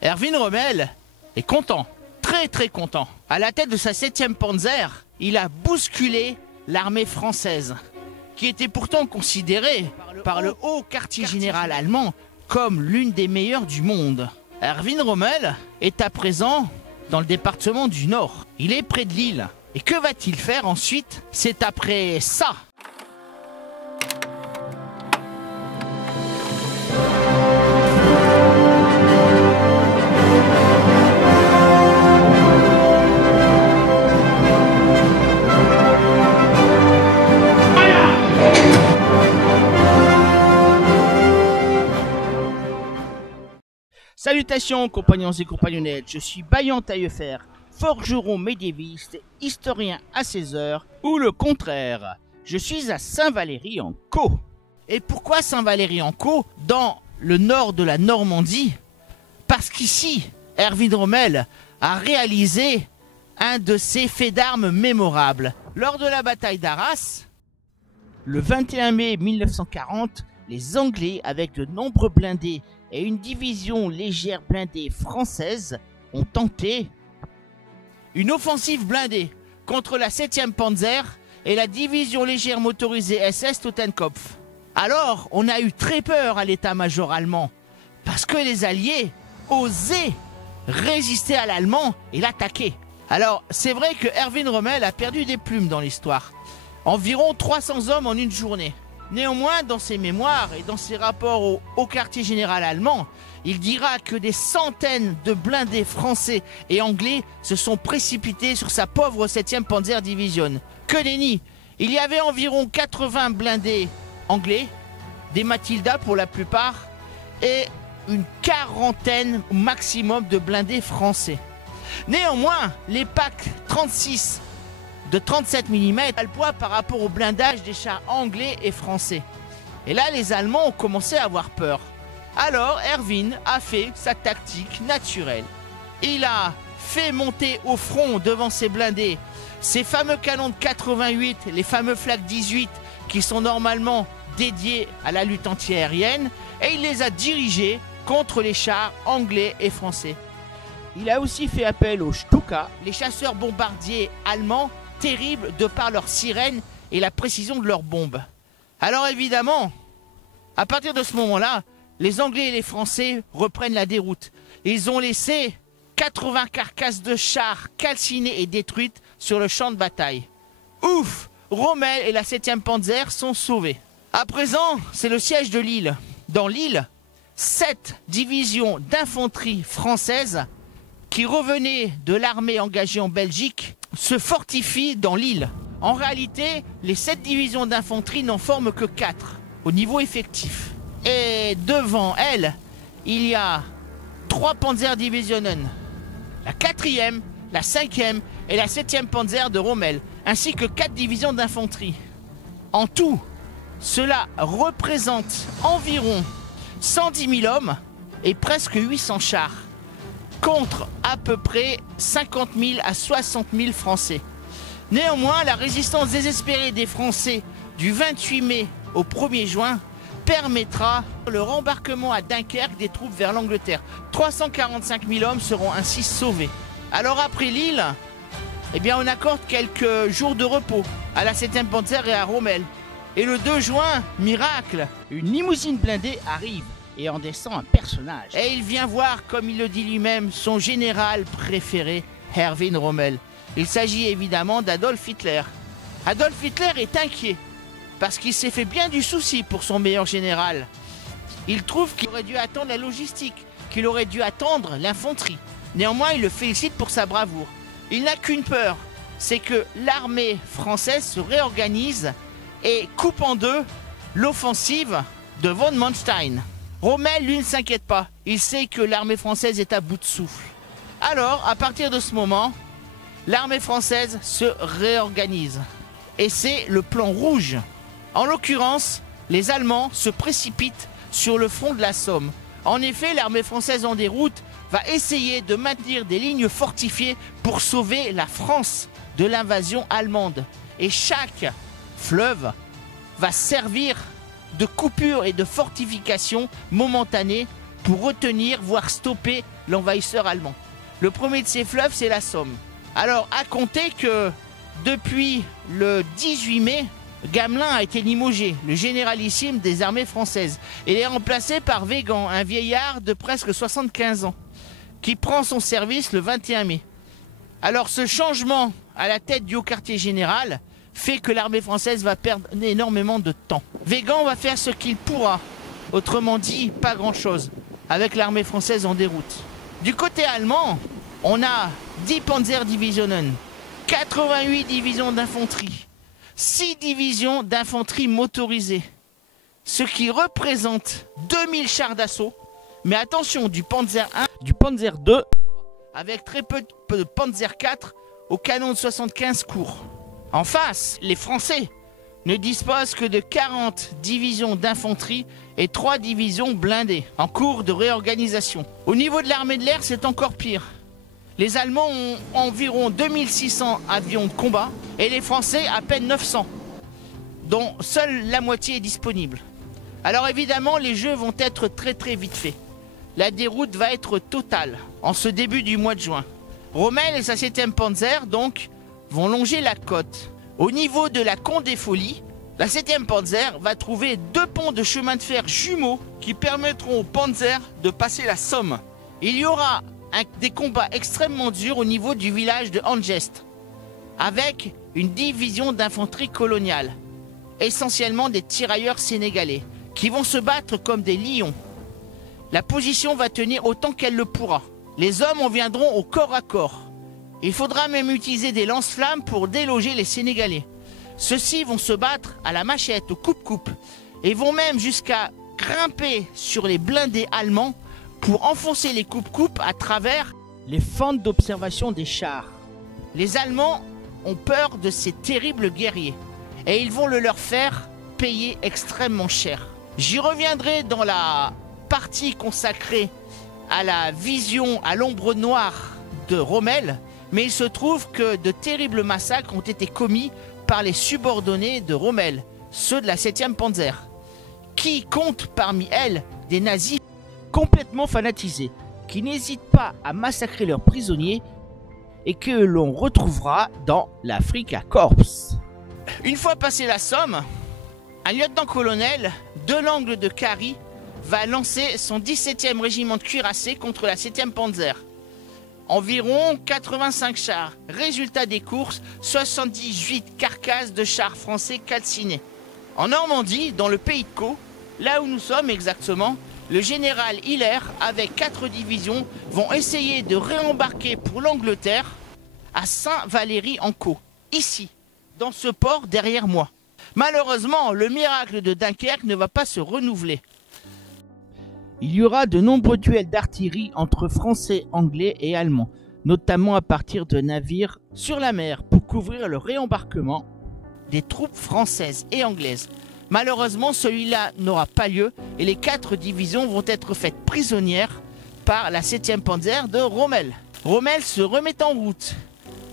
Erwin Rommel est content, très content. À la tête de sa 7e Panzer, il a bousculé l'armée française, qui était pourtant considérée par le haut quartier général allemand comme l'une des meilleures du monde. Erwin Rommel est à présent dans le département du Nord. Il est près de Lille. Et que va-t-il faire ensuite? C'est après ça. Salutations compagnons et compagnonnettes, je suis Bayan Taillefer, forgeron médiéviste, historien à 16 heures, ou le contraire. Je suis à Saint-Valery-en-Caux. Et pourquoi Saint-Valery-en-Caux, dans le nord de la Normandie? Parce qu'ici, Erwin Rommel a réalisé un de ses faits d'armes mémorables. Lors de la bataille d'Arras, le 21 mai 1940, les Anglais, avec de nombreux blindés et une division légère blindée française, ont tenté une offensive blindée contre la 7e Panzer et la division légère motorisée SS Totenkopf. Alors, on a eu très peur à l'état-major allemand, parce que les Alliés osaient résister à l'Allemand et l'attaquer. Alors, c'est vrai que Erwin Rommel a perdu des plumes dans l'histoire. Environ 300 hommes en une journée. Néanmoins, dans ses mémoires et dans ses rapports au quartier général allemand, il dira que des centaines de blindés français et anglais se sont précipités sur sa pauvre 7e Panzer Division. Que nenni! Il y avait environ 80 blindés anglais, des Matilda pour la plupart, et une quarantaine au maximum de blindés français. Néanmoins, les packs 36 de 37 mm a le poids par rapport au blindage des chars anglais et français. Et là, les Allemands ont commencé à avoir peur. Alors, Erwin a fait sa tactique naturelle. Il a fait monter au front devant ses blindés ces fameux canons de 88, les fameux Flak 18, qui sont normalement dédiés à la lutte antiaérienne, et il les a dirigés contre les chars anglais et français. Il a aussi fait appel aux Stuka, les chasseurs bombardiers allemands, terribles de par leur sirène et la précision de leurs bombes. Alors évidemment, à partir de ce moment-là, les Anglais et les Français reprennent la déroute. Ils ont laissé 80 carcasses de chars calcinées et détruites sur le champ de bataille. Ouf! Rommel et la 7e Panzer sont sauvés. À présent, c'est le siège de Lille. Dans Lille, 7 divisions d'infanterie françaises qui revenaient de l'armée engagée en Belgique se fortifient dans l'île. En réalité, les 7 divisions d'infanterie n'en forment que 4 au niveau effectif. Et devant elles, il y a 3 Panzerdivisionen, la 4e, la 5e et la 7e Panzer de Rommel, ainsi que 4 divisions d'infanterie. En tout, cela représente environ 110 000 hommes et presque 800 chars, contre à peu près 50 000 à 60 000 Français. Néanmoins, la résistance désespérée des Français du 28 mai au 1er juin permettra le rembarquement à Dunkerque des troupes vers l'Angleterre. 345 000 hommes seront ainsi sauvés. Alors après Lille, eh bien on accorde quelques jours de repos à la 7e Panzer et à Rommel. Et le 2 juin, miracle, une limousine blindée arrive et en descend un personnage. Et il vient voir, comme il le dit lui-même, son général préféré, Erwin Rommel. Il s'agit évidemment d'Adolf Hitler. Adolf Hitler est inquiet, parce qu'il s'est fait bien du souci pour son meilleur général. Il trouve qu'il aurait dû attendre la logistique, qu'il aurait dû attendre l'infanterie. Néanmoins, il le félicite pour sa bravoure. Il n'a qu'une peur, c'est que l'armée française se réorganise et coupe en deux l'offensive de von Manstein. Rommel, lui, ne s'inquiète pas. Il sait que l'armée française est à bout de souffle. Alors, à partir de ce moment, l'armée française se réorganise. Et c'est le plan rouge. En l'occurrence, les Allemands se précipitent sur le front de la Somme. En effet, l'armée française en déroute va essayer de maintenir des lignes fortifiées pour sauver la France de l'invasion allemande. Et chaque fleuve va servir de coupure et de fortification momentanée pour retenir, voire stopper l'envahisseur allemand. Le premier de ces fleuves, c'est la Somme. Alors, à compter que depuis le 18 mai, Gamelin a été limogé, le généralissime des armées françaises. Il est remplacé par Weygand, un vieillard de presque 75 ans, qui prend son service le 21 mai. Alors, ce changement à la tête du haut quartier général fait que l'armée française va perdre énormément de temps. Weygand va faire ce qu'il pourra, autrement dit, pas grand-chose, avec l'armée française en déroute. Du côté allemand, on a 10 Panzerdivisionen, 88 divisions d'infanterie, 6 divisions d'infanterie motorisée, ce qui représente 2000 chars d'assaut, mais attention, du Panzer 1, du Panzer 2, avec très peu de Panzer 4 au canon de 75 courts. En face, les Français ne disposent que de 40 divisions d'infanterie et 3 divisions blindées, en cours de réorganisation. Au niveau de l'armée de l'air, c'est encore pire. Les Allemands ont environ 2600 avions de combat et les Français à peine 900, dont seule la moitié est disponible. Alors évidemment, les jeux vont être très vite faits. La déroute va être totale en ce début du mois de juin. Rommel et sa 7e Panzer, donc, vont longer la côte. Au niveau de la Condé-Folie, la 7e Panzer va trouver 2 ponts de chemin de fer jumeaux qui permettront au Panzer de passer la Somme. Il y aura des combats extrêmement durs au niveau du village de Angest, avec une division d'infanterie coloniale, essentiellement des tirailleurs sénégalais, qui vont se battre comme des lions. La position va tenir autant qu'elle le pourra. Les hommes en viendront au corps à corps. Il faudra même utiliser des lance-flammes pour déloger les Sénégalais. Ceux-ci vont se battre à la machette, au coupe-coupe, et vont même jusqu'à grimper sur les blindés allemands pour enfoncer les coupe-coupes à travers les fentes d'observation des chars. Les Allemands ont peur de ces terribles guerriers, et ils vont le leur faire payer extrêmement cher. J'y reviendrai dans la partie consacrée à la vision à l'ombre noire de Rommel, mais il se trouve que de terribles massacres ont été commis par les subordonnés de Rommel, ceux de la 7e Panzer, qui comptent parmi elles des nazis complètement fanatisés, qui n'hésitent pas à massacrer leurs prisonniers et que l'on retrouvera dans l'Afrika Korps. Une fois passé la Somme, un lieutenant-colonel de l'angle de Cary va lancer son 17e régiment de cuirassés contre la 7e Panzer. Environ 85 chars. Résultat des courses, 78 carcasses de chars français calcinés. En Normandie, dans le pays de Caux, là où nous sommes exactement, le général Hiller, avec 4 divisions, vont essayer de réembarquer pour l'Angleterre à Saint-Valery-en-Caux, ici, dans ce port derrière moi. Malheureusement, le miracle de Dunkerque ne va pas se renouveler. Il y aura de nombreux duels d'artillerie entre Français, Anglais et Allemands, notamment à partir de navires sur la mer pour couvrir le réembarquement des troupes françaises et anglaises. Malheureusement, celui-là n'aura pas lieu et les 4 divisions vont être faites prisonnières par la 7e Panzer de Rommel. Rommel se remet en route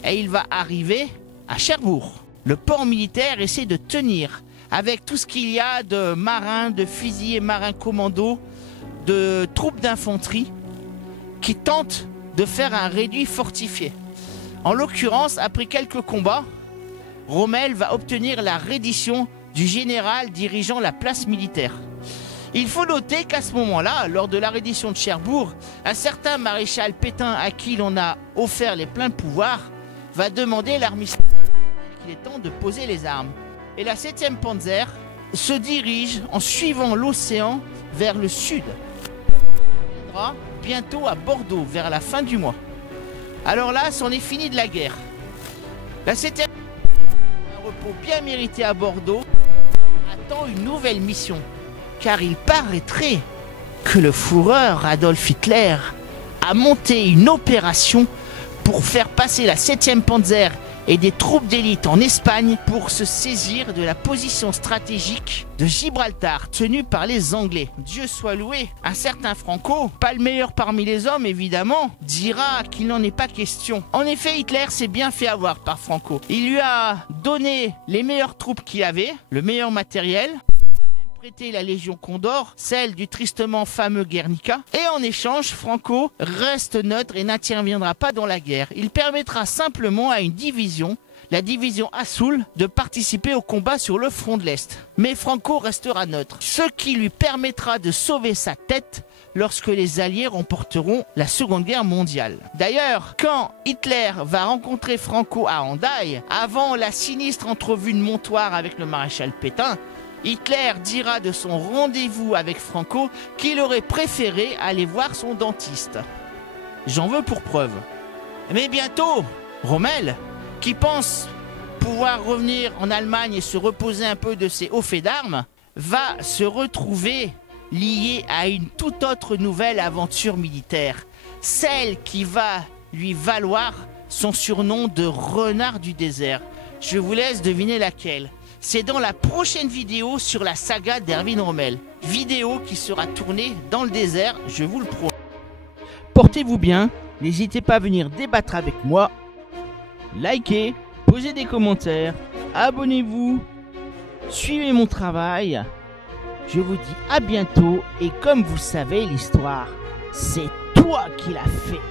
et il va arriver à Cherbourg. Le port militaire essaie de tenir avec tout ce qu'il y a de marins, de fusiliers marins commandos, de troupes d'infanterie qui tentent de faire un réduit fortifié. En l'occurrence, après quelques combats, Rommel va obtenir la reddition du général dirigeant la place militaire. Il faut noter qu'à ce moment-là, lors de la reddition de Cherbourg, un certain maréchal Pétain, à qui l'on a offert les pleins pouvoirs, va demander l'armistice. Il est temps de poser les armes. Et la 7e Panzer se dirige en suivant l'océan vers le sud. Il viendra bientôt à Bordeaux, vers la fin du mois. Alors là, c'en est fini de la guerre. La 7e, un repos bien mérité à Bordeaux, attend une nouvelle mission. Car il paraîtrait que le Führer Adolf Hitler a monté une opération pour faire passer la 7e Panzer et des troupes d'élite en Espagne pour se saisir de la position stratégique de Gibraltar tenue par les Anglais. Dieu soit loué, un certain Franco, pas le meilleur parmi les hommes évidemment, dira qu'il n'en est pas question. En effet, Hitler s'est bien fait avoir par Franco. Il lui a donné les meilleures troupes qu'il avait, le meilleur matériel, prêter la Légion Condor, celle du tristement fameux Guernica, et en échange, Franco reste neutre et n'interviendra pas dans la guerre. Il permettra simplement à une division, la division Assoul, de participer au combat sur le front de l'Est. Mais Franco restera neutre, ce qui lui permettra de sauver sa tête lorsque les Alliés remporteront la Seconde Guerre mondiale. D'ailleurs, quand Hitler va rencontrer Franco à Hendaye, avant la sinistre entrevue de Montoire avec le maréchal Pétain, Hitler dira de son rendez-vous avec Franco qu'il aurait préféré aller voir son dentiste. J'en veux pour preuve. Mais bientôt, Rommel, qui pense pouvoir revenir en Allemagne et se reposer un peu de ses hauts faits d'armes, va se retrouver lié à une toute autre nouvelle aventure militaire, celle qui va lui valoir son surnom de renard du désert. Je vous laisse deviner laquelle. C'est dans la prochaine vidéo sur la saga d'Erwin Rommel. Vidéo qui sera tournée dans le désert, je vous le promets. Portez-vous bien, n'hésitez pas à venir débattre avec moi. Likez, posez des commentaires, abonnez-vous, suivez mon travail. Je vous dis à bientôt et comme vous savez l'histoire, c'est toi qui l'as fait.